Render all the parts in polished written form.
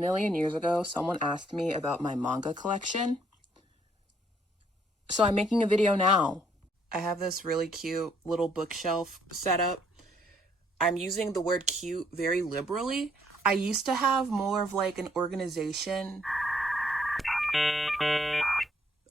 A million years ago, someone asked me about my manga collection. So I'm making a video now. I have this really cute little bookshelf set up. I'm using the word cute very liberally. I used to have more of like an organization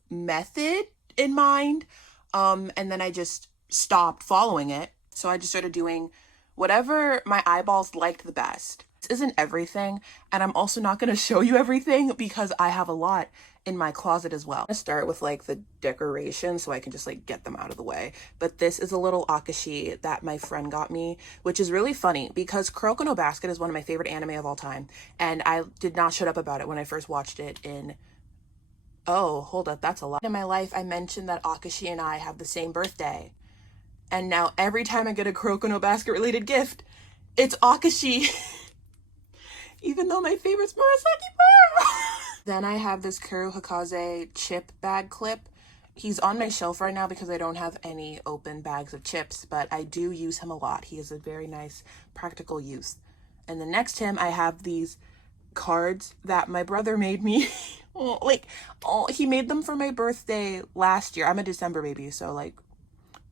method in mind. And then I just stopped following it. So I just started doing whatever my eyeballs liked the best. This isn't everything, and I'm also not going to show you everything because I have a lot in my closet as well. I'm going to start with like the decorations so I can just like get them out of the way. But this is a little akashi that my friend got me, which is really funny because Kuroko no Basket is one of my favorite anime of all time, and I did not shut up about it when I first watched it in... Oh, hold up, that's a lot. In my life, I mentioned that Akashi and I have the same birthday. And now every time I get a Kuroko no Basket related gift, it's Akashi. Even though my favorite's Murasaki Pearl. Then I have this Kuru Hikaze chip bag clip. He's on my shelf right now because I don't have any open bags of chips, but I do use him a lot. He is a very nice practical use. And then next to him, I have these cards that my brother made me. He made them for my birthday last year. I'm a December baby, so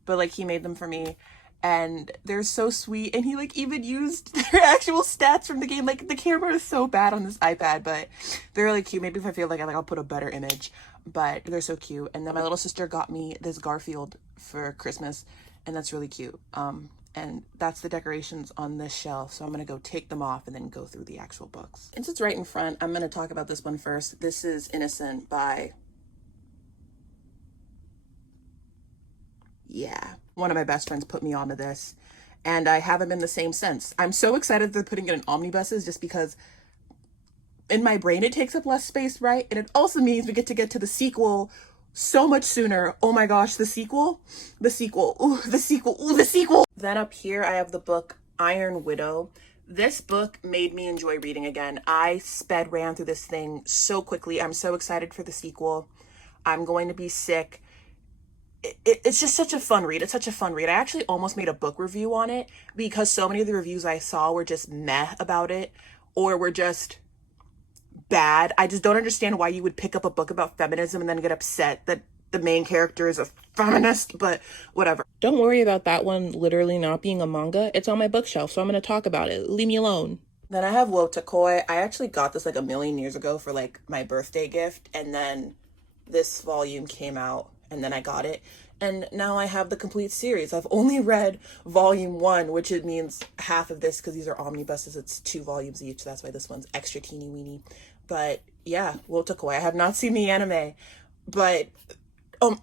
but he made them for me, and they're so sweet. And he even used their actual stats from the game. The camera is so bad on this iPad, but they're really cute. Maybe if I feel I'll put a better image, but they're so cute. And then my little sister got me this Garfield for Christmas, and that's really cute. And that's the decorations on this shelf. So I'm going to go take them off and then go through the actual books. Since it's right in front, I'm going to talk about this one first. This is Innocent by... Yeah. One of my best friends put me onto this, and I haven't been the same since. I'm so excited they're putting it in omnibuses just because in my brain it takes up less space, right? And it also means we get to the sequel so much sooner. Oh my gosh, the sequel. Ooh, the sequel. Then up here, I have the book Iron Widow. This book made me enjoy reading again. I ran through this thing so quickly. I'm so excited for the sequel. I'm going to be sick. It's just such a fun read. It's such a fun read. I actually almost made a book review on it because so many of the reviews I saw were just meh about it or were just bad. I just don't understand why you would pick up a book about feminism and then get upset that the main character is a feminist, but whatever. Don't worry about that one literally not being a manga. It's on my bookshelf, so I'm going to talk about it. Leave me alone. Then I have Wotakoi. I actually got this a million years ago for my birthday gift, and then this volume came out and then I got it. And now I have the complete series. I've only read volume 1, which it means half of this because these are omnibuses. It's 2 volumes each. So that's why this one's extra teeny weeny. But yeah, Wotakoi. I have not seen the anime, but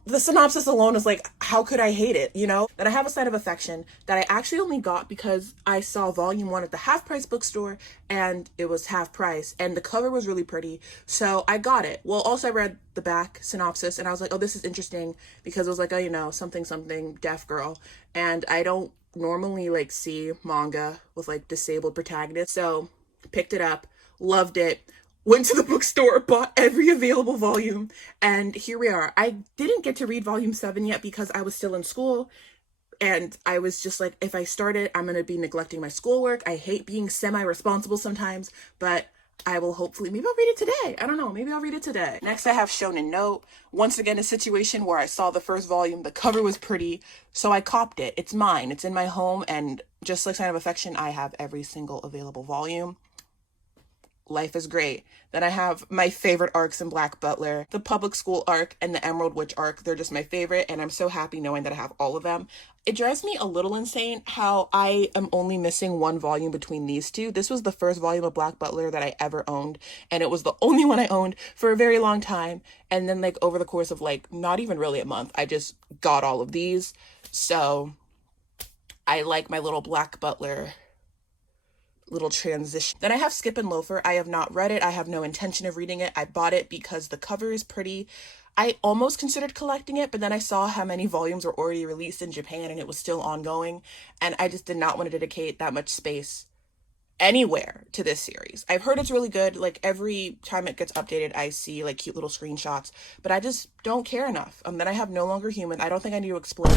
the synopsis alone is how could I hate it, you know? That I have a side of affection that I actually only got because I saw volume 1 at the half price bookstore and it was half price and the cover was really pretty, so I got it. Well, also I read the back synopsis and I was oh, this is interesting because it was oh, you know, something deaf girl, and I don't normally see manga with disabled protagonists, so picked it up, loved it, went to the bookstore, bought every available volume, and here we are. I didn't get to read volume 7 yet because I was still in school, and I was just if I start it, I'm going to be neglecting my schoolwork. I hate being semi-responsible sometimes, but I will hopefully, maybe I'll read it today. I don't know, maybe I'll read it today. Next, I have Shonen Note. Once again, a situation where I saw the first volume, the cover was pretty, so I copped it. It's mine, it's in my home, and just like Sign of Affection, I have every single available volume. Life is great. Then I have my favorite arcs in Black Butler, the public school arc and the Emerald Witch arc. They're just my favorite, and I'm so happy knowing that I have all of them. It drives me a little insane how I am only missing 1 volume between these two. This was the first volume of Black Butler that I ever owned, and it was the only one I owned for a very long time. And then over the course of not even really a month, I just got all of these. So I like my little Black Butler little transition. Then I have Skip and Loafer. I have not read it. I have no intention of reading it. I bought it because the cover is pretty. I almost considered collecting it, but then I saw how many volumes were already released in Japan and it was still ongoing, and I just did not want to dedicate that much space anywhere to this series. I've heard it's really good. Every time it gets updated, I see cute little screenshots, but I just don't care enough. Then I have No Longer Human. I don't think I need to explain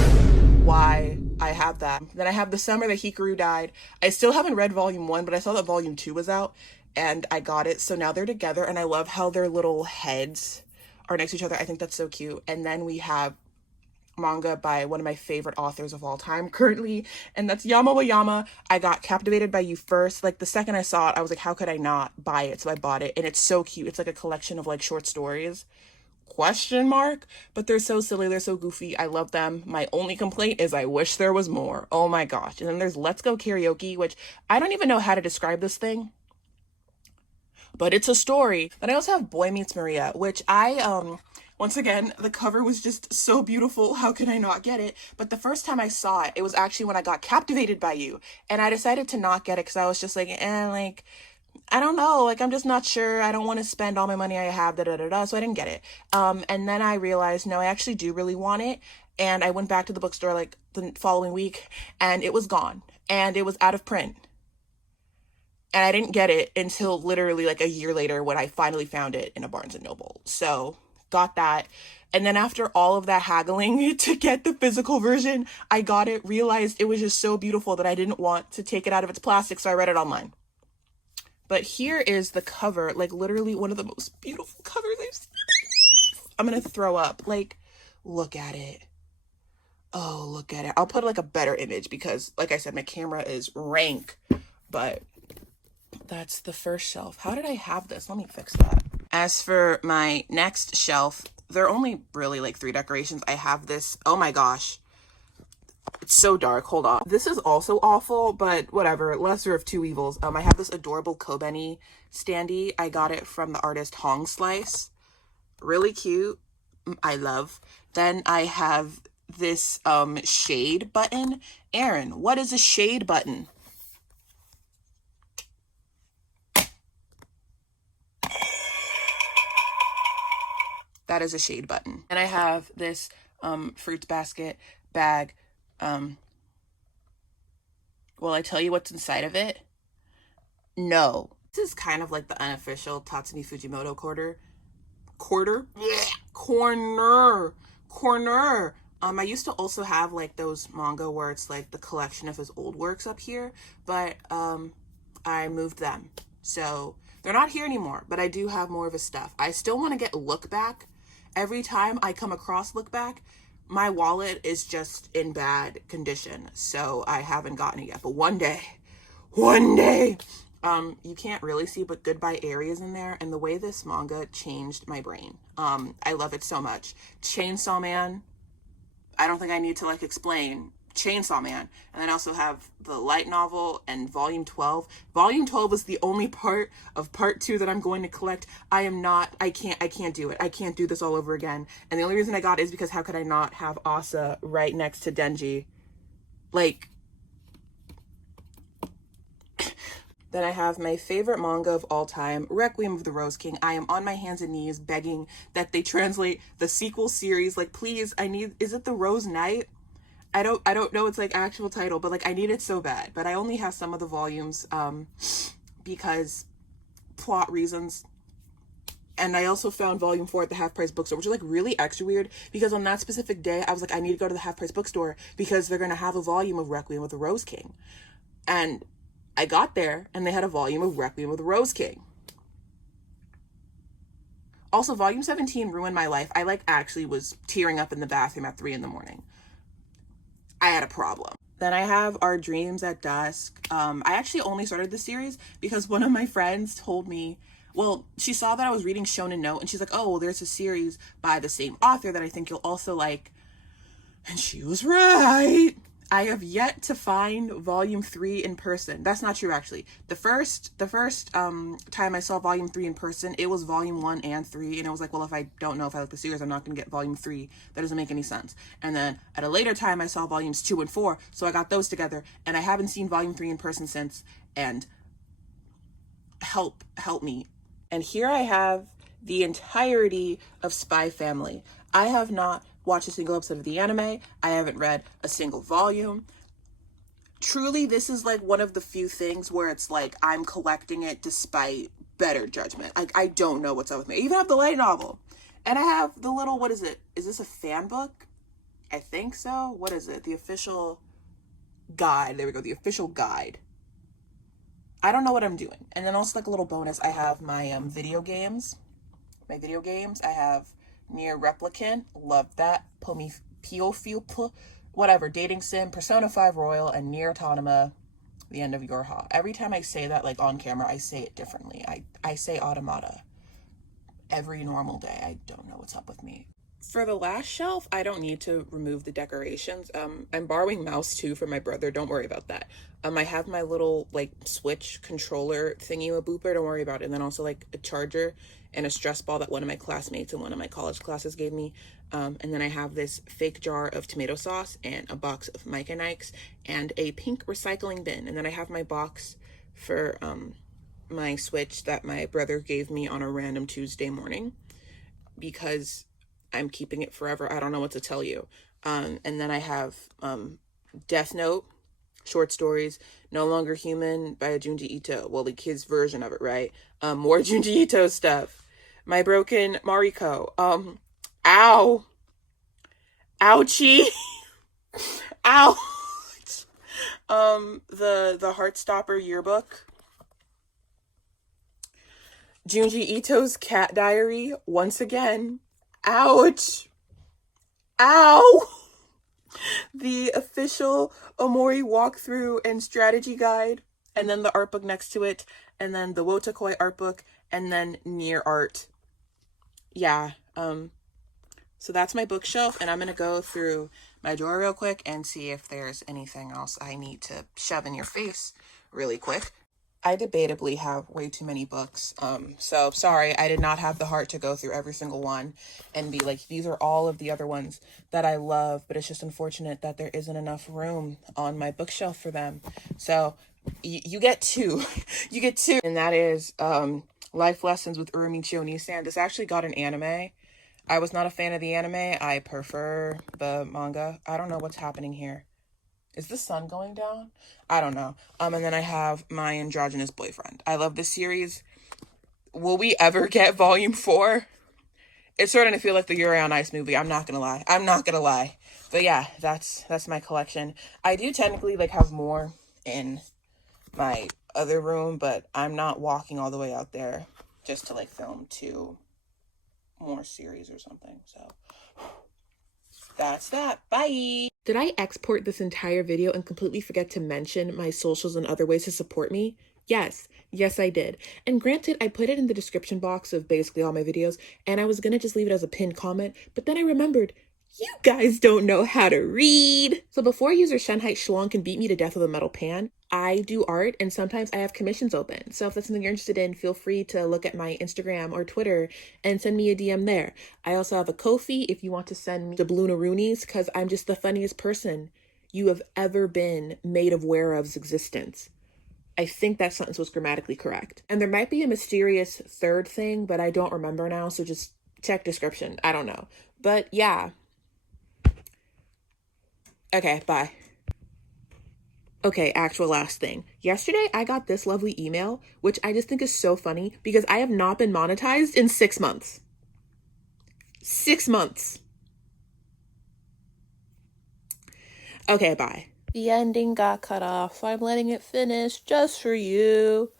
why I have that. Then I have The Summer That Hikaru Died. I still haven't read volume 1, but I saw that volume 2 was out, and I got it. So now they're together, and I love how their little heads are next to each other. I think that's so cute. And then we have manga by one of my favorite authors of all time currently, and that's Yama wa Yama. I got captivated by you first. Like, the second I saw it, I was like, how could I not buy it? So I bought it, and it's so cute. It's like a collection of like short stories, question mark, but they're so silly, they're so goofy. I love them. My only complaint is I wish there was more. Oh my gosh. And then there's Let's Go Karaoke, which I don't even know how to describe this thing, but it's a story. Then I also have Boy Meets Maria, which once again, the cover was just so beautiful. How can I not get it? But the first time I saw it, it was actually when I got captivated by you, and I decided to not get it because I was just like, like, I don't know, like, I'm just not sure. I don't want to spend all my money I have, so I didn't get it. And then I realized, no, I actually do really want it. And I went back to the bookstore like the following week, and it was gone, and it was out of print. And I didn't get it until literally like a year later when I finally found it in a Barnes and Noble. So got that. And then after all of that haggling to get the physical version, I got it, realized it was just so beautiful that I didn't want to take it out of its plastic, so I read it online. But here is the cover, like literally one of the most beautiful covers I've seen. I'm gonna throw up. Like, look at it. Oh, look at it. I'll put like a better image because, like I said, my camera is rank. But that's the first shelf. How did I have this? Let me fix that. As for my next shelf, there are only really like 3 decorations. I have this. Oh my gosh. It's so dark. Hold on. This is also awful, but whatever. Lesser of two evils. I have this adorable Kobeni standee. I got it from the artist Hong Slice. Really cute. I love. Then I have this shade button. Aaron, what is a shade button? That is a shade button. And I have this fruits basket bag. Will I tell you what's inside of it? No. This is kind of like the unofficial Tatsumi Fujimoto corner. I used to also have like those manga where it's like the collection of his old works up here, but I moved them. So they're not here anymore, but I do have more of his stuff. I still want to get Look Back. Every time I come across Look Back, my wallet is just in bad condition, so I haven't gotten it yet. But one day, you can't really see, but Goodbye Eri is in there, and the way this manga changed my brain. I love it so much. Chainsaw Man, I don't think I need to like explain. Chainsaw Man. And then I also have the light novel and volume 12. Volume 12 is the only part of part 2 that I'm going to collect. I can't do it. I can't do this all over again. And the only reason I got it is because how could I not have Asa right next to Denji? Like, then I have my favorite manga of all time, Requiem of the Rose King. I am on my hands and knees begging that they translate the sequel series. Like, please, is it The Rose Knight? I don't know its like actual title, but like I need it so bad. But I only have some of the volumes because plot reasons. And I also found volume 4 at the Half Price Bookstore, which is like really extra weird because on that specific day I was like, I need to go to the Half Price Bookstore because they're gonna have a volume of Requiem of the Rose King. And I got there and they had a volume of Requiem of the Rose King. Also, volume 17 ruined my life. I like actually was tearing up in the bathroom at 3 a.m. I had a problem. Then I have Our Dreams at Dusk. I actually only started this series because one of my friends told me, well, she saw that I was reading Shonen Note and she's like, oh, well, there's a series by the same author that I think you'll also like. And she was right. I have yet to find volume 3 in person. That's not true, actually. The first time I saw volume 3 in person, it was volume 1 and 3. And I was like, well, if I don't know if I like the series, I'm not going to get volume 3. That doesn't make any sense. And then at a later time, I saw volumes 2 and 4. So I got those together. And I haven't seen volume 3 in person since. And help me. And here I have the entirety of Spy Family. I have not watched a single episode of the anime. I haven't read a single volume. Truly, this is like one of the few things where it's like I'm collecting it despite better judgment. I don't know what's up with me. I even have the light novel. And I have the little, what is it? Is this a fan book? I think so. What is it? The official guide. There we go. The official guide. I don't know what I'm doing. And then also like a little bonus, I have my video games. My video games. I have Near Replicant, love that. Whatever, Dating Sim, Persona 5 Royal, and Near Automata, The End of Your Ha. Every time I say that like on camera, I say it differently. I say automata every normal day. I don't know what's up with me. For the last shelf, I don't need to remove the decorations. I'm borrowing mouse 2 from my brother. Don't worry about that. I have my little like Switch controller thingy booper. Don't worry about it. And then also like a charger and a stress ball that one of my classmates in one of my college classes gave me. And then I have this fake jar of tomato sauce and a box of Mike and Ike's and a pink recycling bin. And then I have my box for my Switch that my brother gave me on a random Tuesday morning because I'm keeping it forever. I don't know what to tell you. And then I have Death Note, short stories, No Longer Human by Junji Ito. Well, like his version of it, right? More Junji Ito stuff. My Broken Mariko. Ow. Ouchie. Ouch. The Heartstopper yearbook. Junji Ito's Cat Diary, once again. Ouch. Ow. The official Omori walkthrough and strategy guide, and then the art book next to it, and then the Wotakoi art book, and then Near Art. Yeah, so that's my bookshelf, and I'm gonna go through my drawer real quick and see if there's anything else I need to shove in your face really quick. I debatably have way too many books. So sorry, I did not have the heart to go through every single one and be like, these are all of the other ones that I love, but it's just unfortunate that there isn't enough room on my bookshelf for them. So you get two. You get two. And that is Life Lessons with Uramichi Onisan. This actually got an anime. I was not a fan of the anime. I prefer the manga. I don't know what's happening here. Is the sun going down? I don't know. And then I have My Androgynous Boyfriend. I love this series. Will we ever get volume 4? It's starting to feel like the Yuri on Ice movie. I'm not gonna lie. But yeah, that's my collection. I do technically like have more in my other room, but I'm not walking all the way out there just to like film 2 more series or something. So that's that. Bye. Did I export this entire video and completely forget to mention my socials and other ways to support me? Yes, I did. And granted, I put it in the description box of basically all my videos, and I was gonna just leave it as a pinned comment, but then I remembered, you guys don't know how to read. So before user Shenhai Shuang can beat me to death with a metal pan, I do art and sometimes I have commissions open. So if that's something you're interested in, feel free to look at my Instagram or Twitter and send me a DM there. I also have a Ko-fi if you want to send me doubloonaroonie's because I'm just the funniest person you have ever been made aware of's existence. I think that sentence was grammatically correct. And there might be a mysterious third thing, but I don't remember now, so just check description. I don't know. But yeah. Okay, bye. Okay, actual last thing. Yesterday, I got this lovely email, which I just think is so funny because I have not been monetized in 6 months. 6 months. Okay, bye. The ending got cut off, so I'm letting it finish just for you.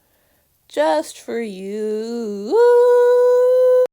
Just for you.